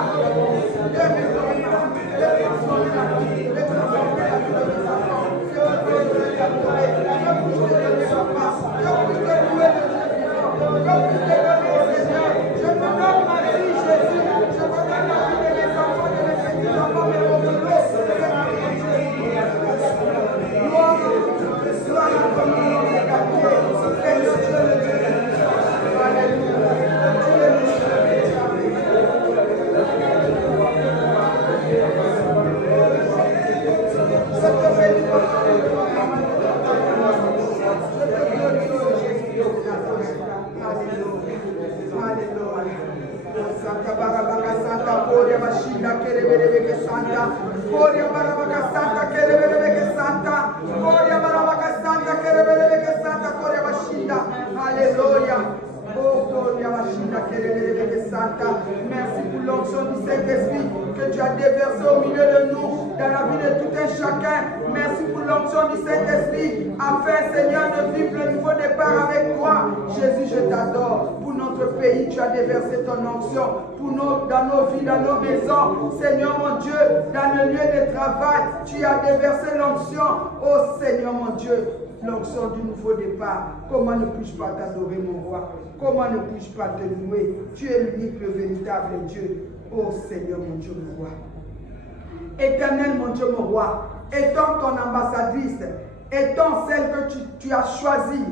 De restaurer ma vie, de transformer la vie, de transformer la vie de mes enfants. Je veux t'adorer, je veux te donner papa, je veux te louer de Dieu vivant, je veux te donner Seigneur. Je te donne ma vie, Jésus, je te donne la vie de mes enfants, de mes petits-enfants, mes revenants. Gloire à ton nom, Seigneur Dieu le Dieu. Alléluia. Dieu le Dieu. Je te bénis, je te glorifie, Jésus. Alléluia. Santa Barabaka Santa Koria Bashinda Kerebeke Santa Koria Barabaka Santa Kerebeke Santa Koria Barabaka Santa Kerebeke Santa Koria Bashinda. Alléluia. Oh Koria Bashinda Kerebeke Santa. Merci pour l'onction du Saint-Esprit que tu as déversé au milieu de nous, dans la vie de tout un chacun. Merci pour l'onction du Saint-Esprit, afin, Seigneur, de vivre le nouveau départ avec toi. Jésus, je t'adore. Pour notre pays, tu as déversé ton onction. Pour nous, dans nos vies, dans nos maisons. Seigneur, mon Dieu, dans le lieu de travail, tu as déversé l'onction. Oh Seigneur, mon Dieu, l'onction du nouveau départ. Comment ne puis-je pas t'adorer, mon roi? Comment ne puis-je pas te louer? Tu es l'unique, le véritable Dieu. Oh Seigneur, mon Dieu, mon roi. Éternel, mon Dieu, mon roi, étant ton ambassadrice, étant celle que tu as choisie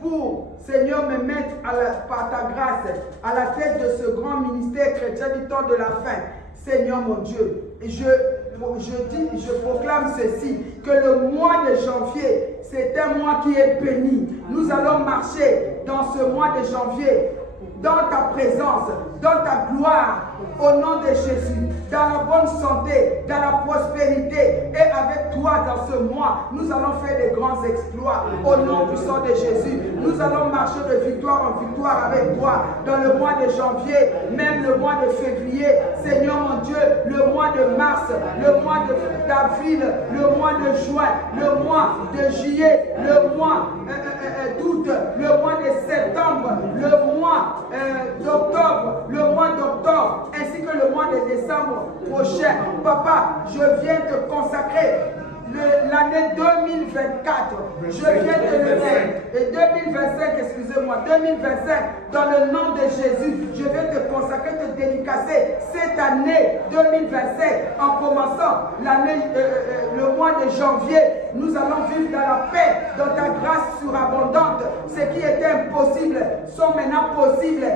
pour, Seigneur, me mettre par ta grâce à la tête de ce grand ministère chrétien du temps de la fin. Seigneur, mon Dieu, je proclame ceci, que le mois de janvier, c'est un mois qui est béni. Nous allons marcher dans ce mois de janvier dans ta présence, dans ta gloire, au nom de Jésus, dans la bonne santé, dans la prospérité. Et avec toi dans ce mois, nous allons faire des grands exploits. Au nom puissant de Jésus, nous allons marcher de victoire en victoire avec toi dans le mois de janvier, même le mois de février. Seigneur mon Dieu, le mois de mars, le mois d'avril, le mois de juin, le mois de juillet, le mois d'août, le mois de septembre, le mois d'octobre, ainsi que le mois de décembre prochain. Papa, je viens te consacrer l'année 2024. Je viens te le dire. Et 2025, excusez-moi, 2025, dans le nom de Jésus, je viens te consacrer, te dédicacer cette année 2025. En commençant l'année, le mois de janvier, nous allons vivre dans la paix, dans ta grâce surabondante. Ce qui était impossible sont maintenant possibles.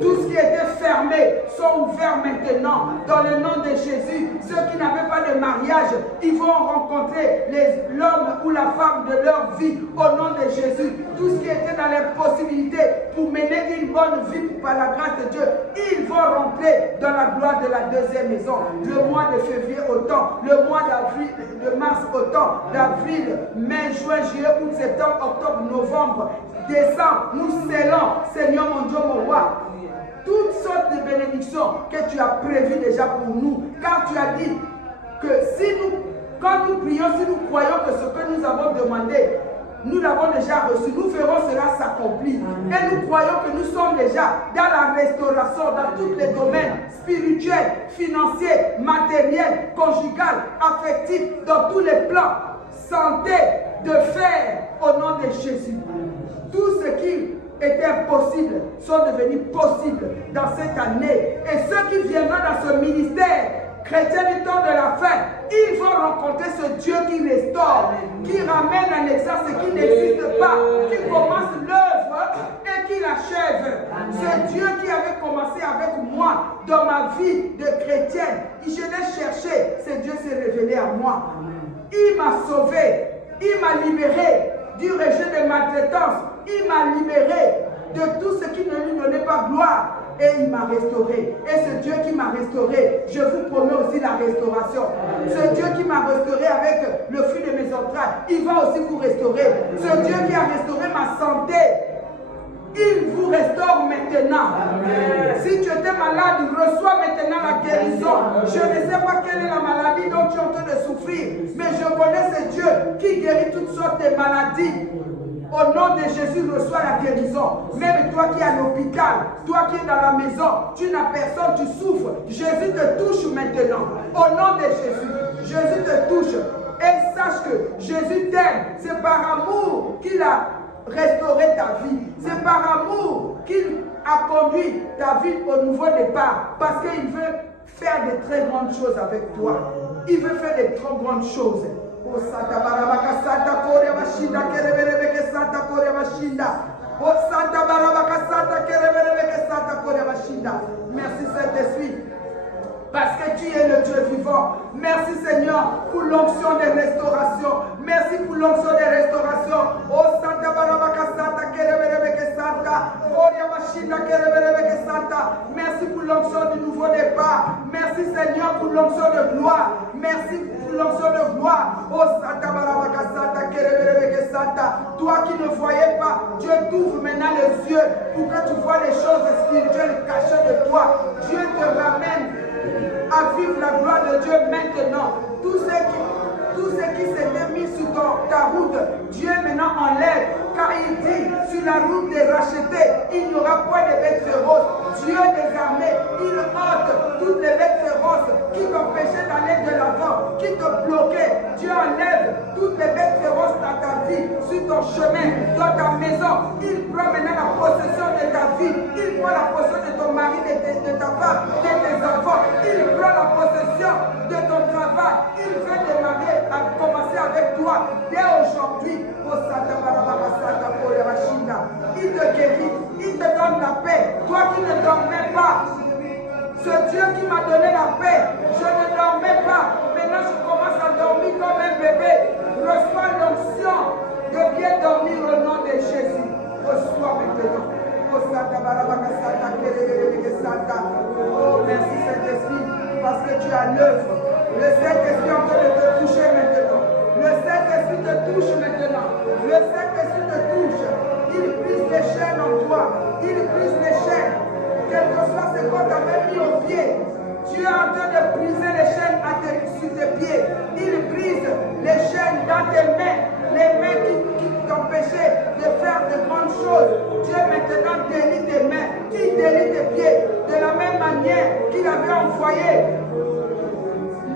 Tout ce qui était fermé sont ouverts maintenant. Dans le nom de Jésus, ceux qui n'avaient pas de mariage, ils vont rencontrer l'homme ou la femme de leur vie. Au nom de Jésus, tout ce qui était dans l'impossibilité pour mener une bonne vie par la grâce de Dieu, ils vont rentrer dans la gloire de la deuxième maison. Le mois de février autant, le mois d'avril, de mars autant, d'avril, mai, juin, juillet, août, septembre, octobre, novembre, décembre, nous scellons, Seigneur mon Dieu, mon roi, toutes sortes de bénédictions que tu as prévues déjà pour nous. Car tu as dit que quand nous prions, si nous croyons que ce que nous avons demandé, nous l'avons déjà reçu, nous verrons cela s'accomplir. Et nous croyons que nous sommes déjà dans la restauration, dans tous les domaines spirituels, financiers, matériels, conjugal, affectifs, dans tous les plans, santé, de faire au nom de Jésus. Tout ce qui était impossible sont devenus possibles dans cette année. Et ceux qui viendront dans ce ministère chrétien du temps de la fin, ils vont rencontrer ce Dieu qui restaure, qui ramène en exerce ce qui n'existe pas, qui commence l'œuvre et qui l'achève. Ce Dieu qui avait commencé avec moi dans ma vie de chrétienne, je l'ai cherché, ce Dieu s'est révélé à moi. Il m'a sauvé, il m'a libéré du régime de maltraitance, il m'a libéré de tout ce qui ne lui donnait pas gloire. Et il m'a restauré. Et ce Dieu qui m'a restauré, je vous promets aussi la restauration. Ce Dieu qui m'a restauré avec le fruit de mes entrailles, il va aussi vous restaurer. Ce Dieu qui a restauré ma santé, il vous restaure maintenant. Amen. Si tu étais malade, reçois maintenant la guérison. Je ne sais pas quelle est la maladie dont tu es en train de souffrir, mais je connais ce Dieu qui guérit toutes sortes de maladies. Au nom de Jésus, reçois la guérison. Même toi qui es à l'hôpital, toi qui es dans la maison, tu n'as personne, tu souffres. Jésus te touche maintenant. Au nom de Jésus, Jésus te touche. Et sache que Jésus t'aime. C'est par amour qu'il a restauré ta vie. C'est par amour qu'il a conduit ta vie au nouveau départ. Parce qu'il veut faire de très grandes choses avec toi. Il veut faire de trop grandes choses. Oh Santa Barabaka Santa Korea Mashinda Kereberebeke Santa Korea Mashinda. Oh Santa Barabaka Santa Kereberebeke Santa Korea Mashinda. Merci Saint-Esprit. Parce que tu es le Dieu vivant. Merci Seigneur pour l'onction de restauration. Merci pour l'onction de restauration. Oh Santa Barabaka Santa Kereberebeke Santa Korea Mashinda Kereberebeke Santa. Merci pour l'onction du nouveau départ. Merci Seigneur pour l'onction de gloire. Merci pour l'onction de gloire. Oh Santa Barabaka Santa Kereberebeke Santa. Toi qui ne voyais pas, Dieu t'ouvre maintenant les yeux pour que tu vois les choses spirituelles cachées de toi. Dieu te ramène à vivre la gloire de Dieu maintenant. Tout ce qui s'était mis sur ta route, Dieu maintenant enlève. Car il dit, sur la route des rachetés, il n'y aura point de bêtes féroces. Dieu des armées, il ôte toutes les bêtes féroces qui t'empêchaient d'aller de l'avant, qui te bloquaient. Dieu enlève toutes les bêtes féroces dans ta vie, sur ton chemin, dans ta maison. Il prend maintenant la possession de ta vie. Il prend la possession de ton mari, de ta femme, de tes enfants. Il prend la possession de ton travail. Il veut démarrer, à commencer avec toi dès aujourd'hui. Il te guérit, il te donne la paix. Toi qui ne dormais pas, ce Dieu qui m'a donné la paix, je ne dormais pas. Maintenant je commence à dormir comme un bébé. Reçois l'onction de bien dormir au nom de Jésus. Reçois maintenant. Oh, merci Saint-Esprit, parce que tu as l'œuvre. Le Saint-Esprit est en train de te toucher maintenant. Le Saint-Esprit te touche maintenant. Le Saint-Esprit te touche. Il brise les chaînes en toi. Il brise les chaînes. Quel que soit ce qu'on t'a même mis au pied. Tu es en train de briser les chaînes sur tes pieds. Il brise les chaînes dans tes mains. Les mains qui t'empêchaient de faire de grandes choses. Dieu maintenant délie tes mains. Qui délie tes pieds. De la même manière qu'il avait envoyé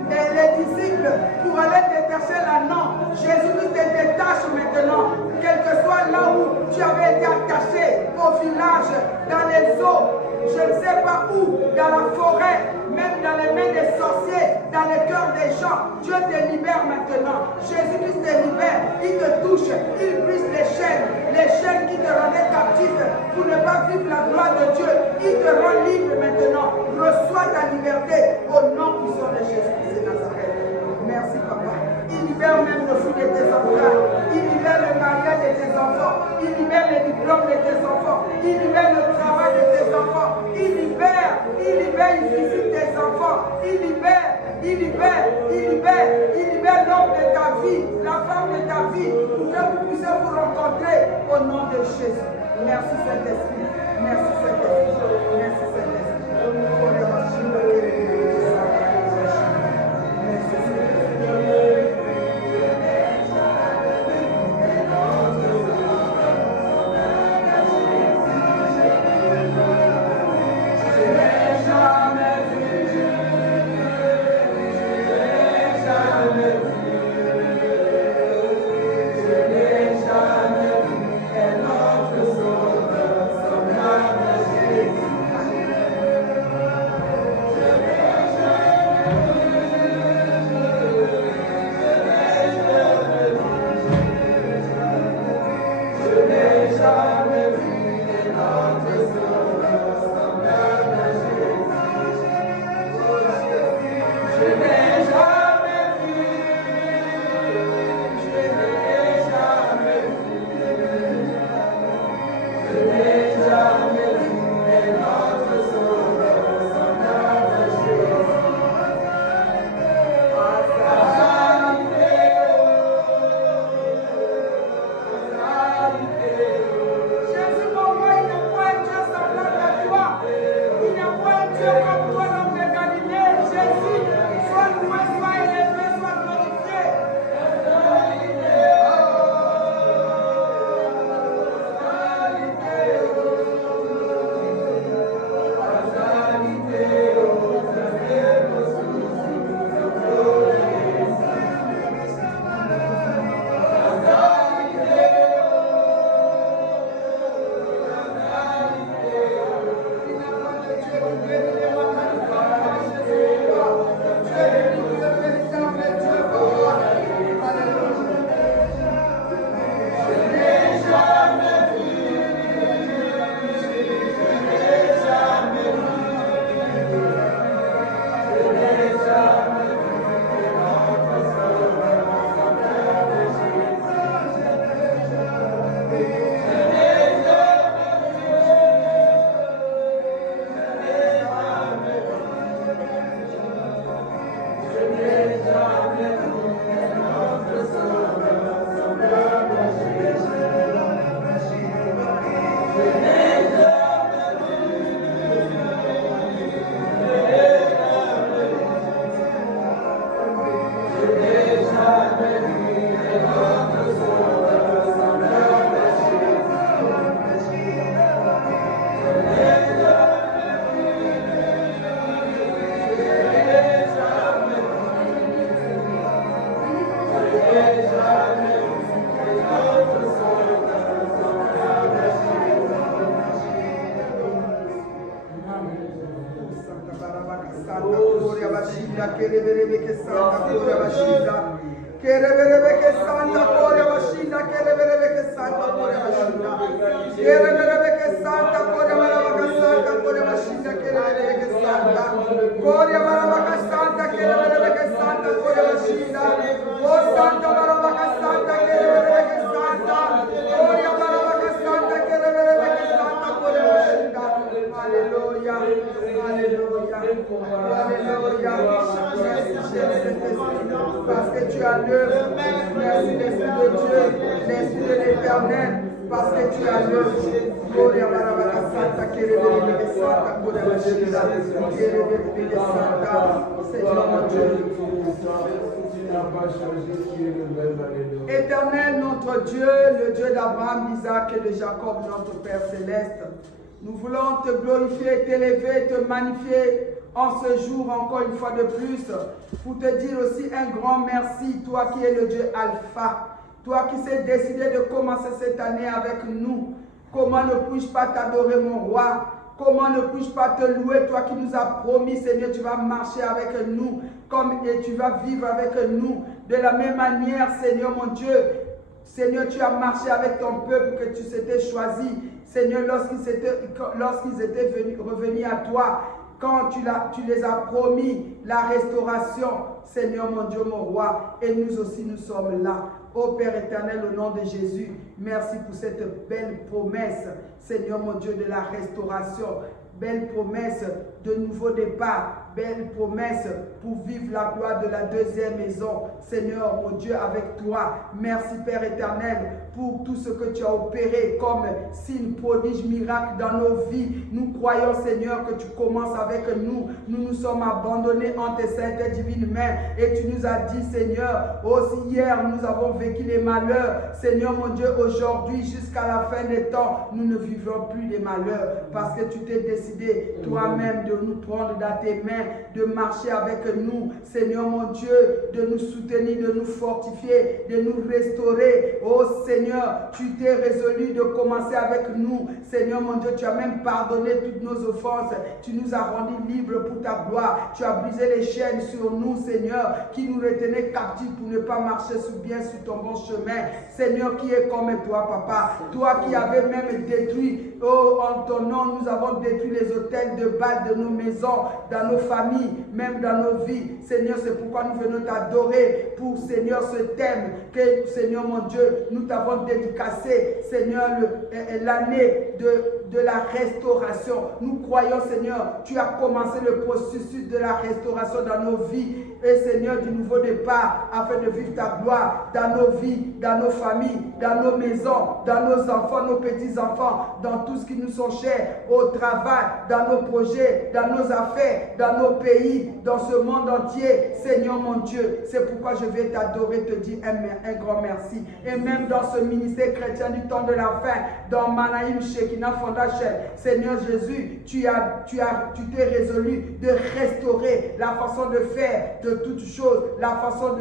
les disciples pour aller détacher l'anneau. Jésus te détache maintenant. Quel que soit là où tu avais été attaché, au village, dans les eaux, je ne sais pas où, dans la forêt, même dans les mains des sorciers, dans le cœur des gens, Dieu te libère maintenant. Jésus-Christ te libère, il te touche, il brise les chaînes qui te rendaient captif pour ne pas vivre la gloire de Dieu. Il te rend libre maintenant. Reçois ta liberté au nom puissant de Jésus-Christ de Nazareth. Merci papa. Il libère même le fruit de tes enfants. Il libère le mariage de tes enfants. Il libère les diplômes de tes enfants. Il libère le travail de tes enfants. Il libère, il visite tes enfants. Il libère l'homme de ta vie, la femme de ta vie, pour que vous puissiez vous rencontrer au nom de Jésus. Merci Saint-Esprit. Merci Saint-Esprit. Merci Saint-Esprit. Santa, Parce que tu as l'œuvre. Merci l'Esprit de Dieu, l'Esprit de l'Éternel. Parce que tu as l'œuvre. Seigneur mon Dieu. Éternel notre Dieu, le Dieu d'Abraham, d'Isaac et de Jacob, notre Père céleste, nous voulons te glorifier, t'élever, te magnifier en ce jour encore une fois de plus, pour te dire aussi un grand merci, toi qui es le Dieu Alpha, toi qui s'est décidé de commencer cette année avec nous. Comment ne puis-je pas t'adorer, mon roi? Comment ne puis-je pas te louer, toi qui nous as promis, Seigneur, tu vas marcher avec nous, et tu vas vivre avec nous. De la même manière, Seigneur mon Dieu, Seigneur, tu as marché avec ton peuple que tu s'étais choisi. Seigneur, lorsqu'ils étaient revenus à toi, quand tu les as promis la restauration, Seigneur mon Dieu, mon roi, et nous aussi nous sommes là. Ô Père éternel, au nom de Jésus, merci pour cette belle promesse, Seigneur mon Dieu, de la restauration, belle promesse de nouveau départ, belle promesse pour vivre la gloire de la deuxième maison. Seigneur mon Dieu, avec toi, merci Père éternel pour tout ce que tu as opéré comme signe, prodige, miracle dans nos vies. Nous croyons, Seigneur, que tu commences avec nous. Nous nous sommes abandonnés en tes saintes et divines mains et tu nous as dit, Seigneur, aussi hier nous avons vécu les malheurs. Seigneur mon Dieu, aujourd'hui jusqu'à la fin des temps, nous ne vivrons plus des malheurs parce que tu t'es décidé toi-même de nous prendre dans tes mains, de marcher avec nous, Seigneur mon Dieu, de nous soutenir, de nous fortifier, de nous restaurer. Oh Seigneur, tu t'es résolu de commencer avec nous. Seigneur mon Dieu, tu as même pardonné toutes nos offenses. Tu nous as rendus libres pour ta gloire. Tu as brisé les chaînes sur nous, Seigneur, qui nous retenaient captifs pour ne pas marcher bien sur ton bon chemin. Seigneur, qui est comme toi, Papa. Toi qui avais même détruit, oh, en ton nom, nous avons détruit les autels de Baal de nos maisons, dans nos familles, même dans nos vies. Seigneur, c'est pourquoi nous venons t'adorer pour, Seigneur, ce thème que, Seigneur mon Dieu, nous t'avons dédicacé, Seigneur, l'année de la restauration. Nous croyons, Seigneur, tu as commencé le processus de la restauration dans nos vies. Et Seigneur, du nouveau départ, afin de vivre ta gloire dans nos vies, dans nos familles, dans nos maisons, dans nos enfants, nos petits-enfants, dans tout ce qui nous sont chers, au travail, dans nos projets, dans nos affaires, dans nos pays, dans ce monde entier. Seigneur mon Dieu, c'est pourquoi je vais t'adorer, te dire un grand merci. Et même dans ce ministère chrétien du temps de la fin, dans Manaïm Shekinah Foundation, Seigneur Jésus, tu t'es résolu de restaurer la façon de faire de toutes choses, la façon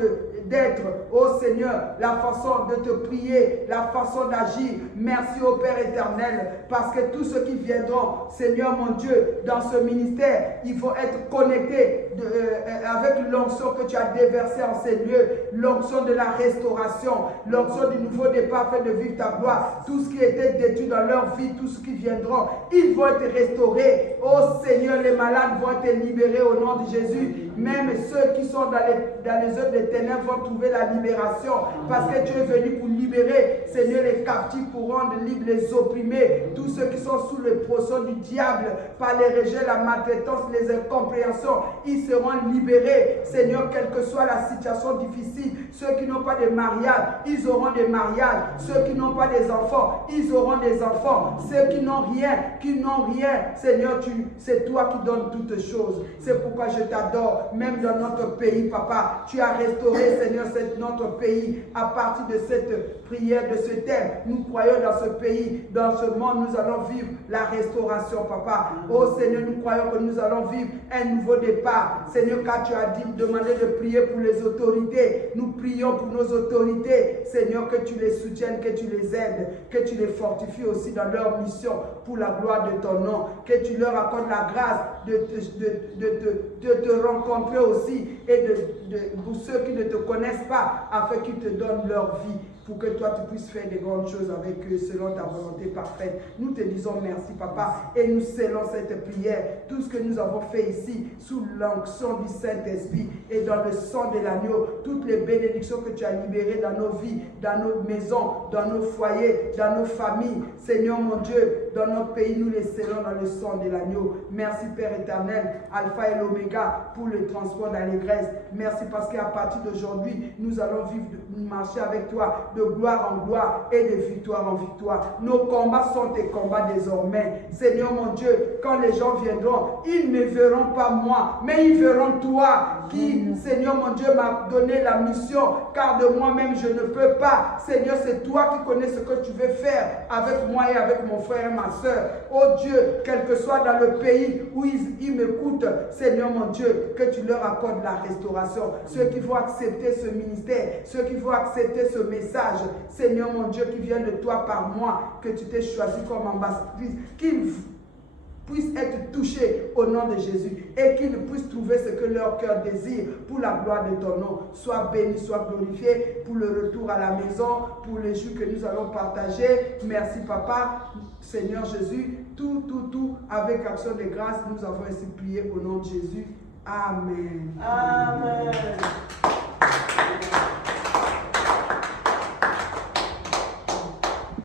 d'être, oh Seigneur, la façon de te prier, la façon d'agir. Merci au Père éternel, parce que tous ceux qui viendront, Seigneur mon Dieu, dans ce ministère, il faut être connectés avec l'onction que tu as déversée en ces lieux, l'onction de la restauration, l'onction du nouveau départ afin de vivre ta gloire. Tout ce qui était détruit dans leur vie, tous ceux qui viendront, ils vont être restaurés. Oh Seigneur, les malades vont être libérés au nom de Jésus. Même ceux qui sont dans les œuvres des ténèbres vont trouver la libération, parce que tu es venu pour libérer, Seigneur, les captifs, pour rendre libres les opprimés, tous ceux qui sont sous le pression du diable, par les rejets, la maltraitance, les incompréhensions, ils seront libérés, Seigneur, quelle que soit la situation difficile. Ceux qui n'ont pas de mariage, ils auront des mariages. Ceux qui n'ont pas des enfants, ils auront des enfants. Ceux qui n'ont rien, Seigneur, c'est toi qui donnes toutes choses. C'est pourquoi je t'adore. Même dans notre pays, Papa, tu as restauré, Seigneur, notre pays à partir de cette prière, de ce thème. Nous croyons dans ce pays, dans ce monde, nous allons vivre la restauration, Papa. Oh Seigneur, nous croyons que nous allons vivre un nouveau départ. Seigneur, car tu as dit, demandé de prier pour les autorités. Nous prions pour nos autorités. Seigneur, que tu les soutiennes, que tu les aides, que tu les fortifies aussi dans leur mission pour la gloire de ton nom. Que tu leur accordes la grâce de te rencontrer aussi, et pour ceux qui ne te connaissent pas, afin qu'ils te donnent leur vie, pour que toi tu puisses faire des grandes choses avec eux selon ta volonté parfaite. Nous te disons merci, Papa, et nous scellons cette prière. Tout ce que nous avons fait ici, sous l'onction du Saint-Esprit et dans le sang de l'agneau, toutes les bénédictions que tu as libérées dans nos vies, dans nos maisons, dans nos foyers, dans nos familles, Seigneur mon Dieu, dans notre pays, nous les scellons dans le sang de l'agneau. Merci Père éternel, Alpha et l'Oméga, pour le transport d'allégresse. Merci parce qu'à partir d'aujourd'hui, nous allons vivre, marcher avec toi de gloire en gloire et de victoire en victoire. Nos combats sont tes combats désormais. Seigneur mon Dieu, quand les gens viendront, ils ne verront pas moi, mais ils verront toi qui, Seigneur mon Dieu, m'a donné la mission, car de moi-même je ne peux pas. Seigneur, c'est toi qui connais ce que tu veux faire avec moi et avec mon frère et ma soeur. Oh Dieu, quel que soit dans le pays où ils m'écoutent, Seigneur mon Dieu, que tu leur accordes la restauration. Ceux qui vont accepter ce ministère, ceux qui vont accepter ce message, Seigneur mon Dieu, qui vient de toi par moi, que tu t'es choisi comme ambassadrice, qu'ils puissent être touchés au nom de Jésus et qu'ils puissent trouver ce que leur cœur désire pour la gloire de ton nom. Sois béni, sois glorifié pour le retour à la maison, pour les jours que nous allons partager. Merci Papa, Seigneur Jésus, tout, avec action de grâce, nous avons ainsi prié au nom de Jésus. Amen.